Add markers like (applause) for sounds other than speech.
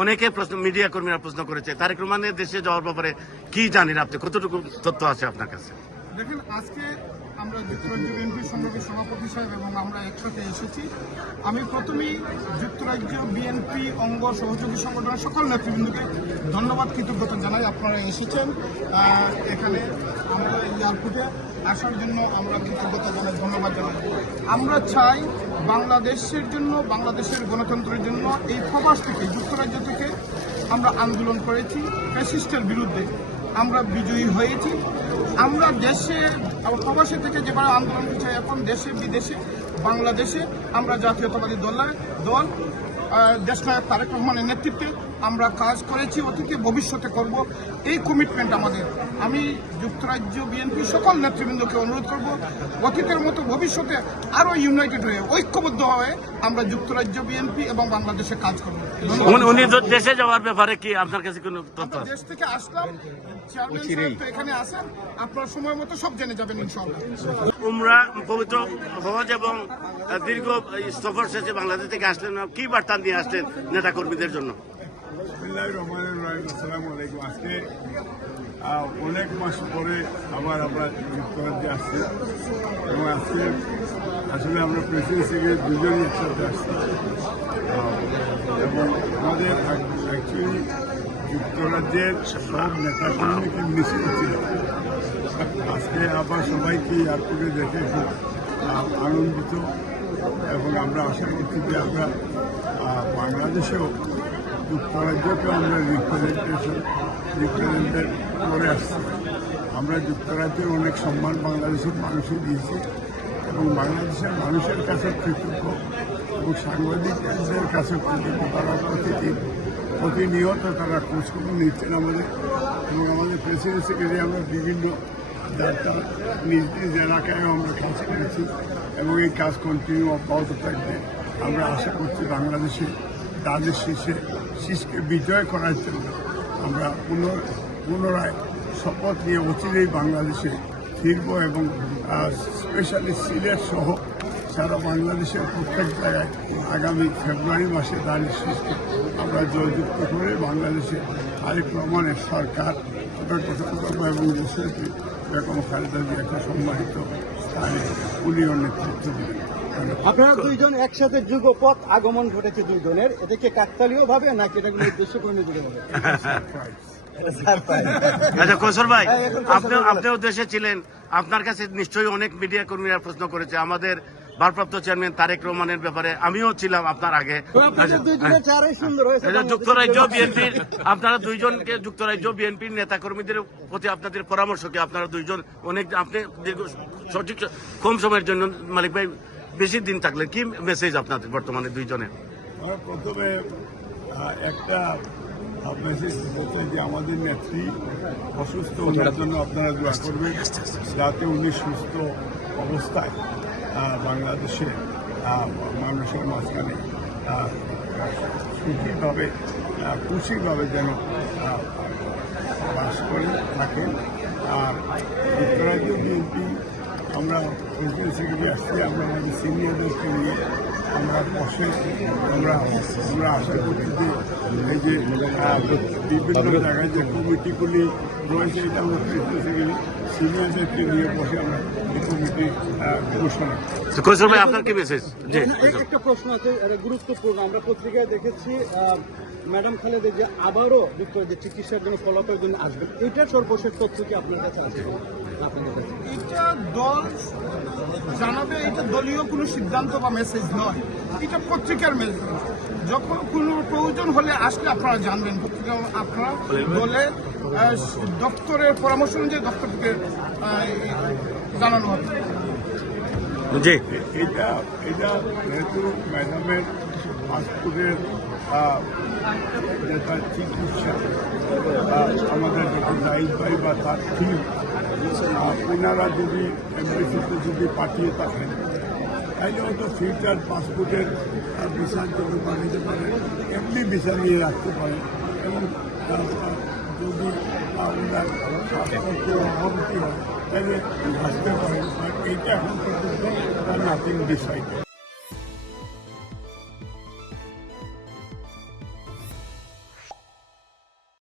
অনেকে প্রশ্ন মিডিয়া কর্মীরা প্রশ্ন করেছে, তারেক রহমানের দেশে যাওয়ার ব্যাপারে কি জানেন আপনি? কতটুকু তথ্য আছে আপনার কাছে? দেখেন, আজকে আমরা যুক্তরাজ্য বিএনপি সংগ্রামী সভাপতি সাহেব এবং আমরা একসাথে এসেছি। আমি প্রথমেই যুক্তরাজ্য বিএনপি অঙ্গ সহযোগী সংগঠনের সকল নেতৃবৃন্দকে ধন্যবাদ, কৃতজ্ঞতা জানাই। আপনারা এসেছেন এখানে আমরা এয়ারপোর্টে আসার জন্য আমরা কৃতজ্ঞতা জানাই, ধন্যবাদ জানাই। আমরা চাই বাংলাদেশের জন্য, বাংলাদেশের গণতন্ত্রের জন্য এই প্রবাস থেকে, যুক্তরাজ্য থেকে আমরা আন্দোলন করেছি, ফ্যাসিস্টের বিরুদ্ধে আমরা বিজয়ী হয়েছি। আমরা দেশে প্রবাসী থেকে যেভাবে আন্দোলন করছে এখন দেশে, বিদেশে, বাংলাদেশে আমরা জাতীয়তাবাদী দলের দল দেশ দেশনায়ক তারেক রহমানের নেতৃত্বে আমরা কাজ করেছি অতীতে ভবিষ্যতে করব। এই কমিটমেন্ট আমাদের। আমি যুক্তরাজ্য বিএনপি সকল নেতৃবৃন্দকে অনুরোধ করব অতীতের মতো ভবিষ্যতে আরও ইউনাইটেড হয়ে ঐক্যবদ্ধ হয়ে আমরা যুক্তরাজ্য বিএনপি এবং বাংলাদেশে কাজ করব। উনি- দেশে যাওয়ার ব্যাপারে কি আপনার কাছে কোনো তথ্য দেশ থেকে আসলাম চেয়ারম্যান তো এখানে আছেন আপনার সময় মতো সব জেনে যাবেন ইনশাআল্লাহ। উমরা পবিত্র হজ এবং দীর্ঘ এই সফর শেষে বাংলাদেশ থেকে আসলেন কি বার্তা নিয়ে আসলেন নেতা কর্মীদের জন্য? বিসমিল্লাহির রহমানির রহিম আলাইকুম আজকে অনেক মাস পরে আবার আমরা যুক্তরাজ্যে আসছি এবং আজকে আসলে আমরা প্রেসিডেন্সি দুজনই একসাথে আসছি এবং আমাদের অ্যাকচুয়ালি যুক্তরাজ্যের সব নেতা কর্মীকে মিস করছিল আজকে আবার সবাইকে এয়ারপোর্টে দেখে খুব আনন্দিত এবং আমরা আশা করছি যে আমরা বাংলাদেশেও যুক্তরাজ্যকে আমরা করে আসছি। আমরা যুক্তরাজ্যের অনেক সম্মান বাংলাদেশের মানুষই দিয়েছি এবং বাংলাদেশের মানুষের কাছে কৃতজ্ঞ এবং সাংবাদিকদের কাছে কৃতজ্ঞ। তারা প্রতিদিন, প্রতিনিয়ত তারা খোঁজখবর নিচ্ছেন আমাদের এবং আমাদের প্রেসিডেন্ট সেক্রেটারি আমরা বিভিন্ন যাত্রা নিজ নিজ এলাকায় আমরা কাজ করেছি এবং এই কাজ কন্টিনিউ অব্যাহত থাকবে। আমরা আশা করছি বাংলাদেশে, তাদের শীর্ষে শীষকে বিজয় করার জন্য আমরা পুনর পুনরায় শপথ নিয়ে অচিরেই বাংলাদেশে ফিরব এবং স্পেশালি সিলেট সহ সারা বাংলাদেশের প্রত্যেক জায়গায় আগামী ফেব্রুয়ারি মাসে দাঁড়িয়ে শীষকে আমরা জয়যুক্ত করে বাংলাদেশে আরেক রহমানের সরকার ওটা গঠন করব এবং দেশের বেগম খালেদা জিয়াকে সম্মানিত স্থানে উনিও নেতৃত্ব ধন্যবাদ। আপনারা দুইজন একসাথে যুগপথ আগমন ঘটেছে দুইজনের। এটাকে কাকতালীয় ভাবে নাকি এটা কোনো উদ্দেশ্য করে নিজে হবে (laughs) আচ্ছা কৌশল ভাই হ্যাঁ, আপনি আপনিও দেশে ছিলেন। আপনার কাছে নিশ্চয়ই অনেক মিডিয়া কর্মীরা প্রশ্ন করেছে। আমাদের ভারপ্রাপ্ত চেয়ারম্যান তারেক রহমানের ব্যাপারে আমিও ছিলাম আপনার আগে। আচ্ছা, এটা যুক্তরাজ্য বিএনপির আপনারা দুইজনকে যুক্তরাজ্য বিএনপির নেতা কর্মীদের প্রতি আপনাদের পরামর্শ কি? আপনারা দুইজন অনেক আপনি দীর্ঘ সঠিক কম সময়ের জন্য মালিক ভাই বেশি দিন থাকলে কি মেসেজ আপনাদের বর্তমানে দুইজনের? প্রথমে একটা মেসেজ দিতে যে আমাদের নেত্রী অসুস্থ ওনার জন্য আপনারা দোয়া করবেন। যাতে উনি সুস্থ অবস্থায় বাংলাদেশে মানুষের মাঝখানে সুখীভাবে খুশিভাবে যেন বাস করে থাকেন। আর যুক্তরাজ্য বিএনপি প্রেসিডেন্ট সেক্রেটারি আসছি আমরা আমাদের সিনিয়রদেরকে নিয়ে আমরা বসে আমরা আমরা আশা করছি যে এই যে বিভিন্ন জায়গায় যে কমিটিগুলি রয়েছে এটা আমরা প্রেসিডেন্ট সেক্রেটারি সিনিয়রদেরকে নিয়ে বসে আমরা এই কমিটি ঘোষণা আপনার কি একটা প্রশ্ন আছে, এটা গুরুত্বপূর্ণ। আমরা পত্রিকায় দেখেছি ম্যাডাম খালেদা যে আবারও যুক্তরাজ্যে চিকিৎসার জন্য ফলো আপের জন্য আসবেন। এটার সর্বশেষ তথ্য কি আপনার কাছে আছে? আপনাদের কাছে? এটা দল জানাবে এটা দলীয় কোনো সিদ্ধান্ত বা মেসেজ নয়। এটা পত্রিকার মেসেজ যখন কোনো প্রয়োজন হলে আসলে আপনারা জানবেন। পত্রিকা আপনারা দলে আহ, দপ্তরের পরামর্শ অনুযায়ী দপ্তর থেকে জানানো হবে। জি। এটা এটা যেহেতু ম্যাডামের পাসপোর্টের যেটা চিকিৎসা আমাদের যখন জাহিদ ভাই বা তার টিম ওনারা যদি এমবিসিতে যদি পাঠিয়ে থাকেন তাইলে হয়তো ফিউচার পাসপোর্টের ভিসার জন্য পাঠাতে পারেন এমনি ভিসা নিয়ে রাখতে পারেন এবং যদি ওনার পাসপোর্টে হয় তাহলে আসতে পারেন এইটা এখন পর্যন্ত নাথিং ডিসাইড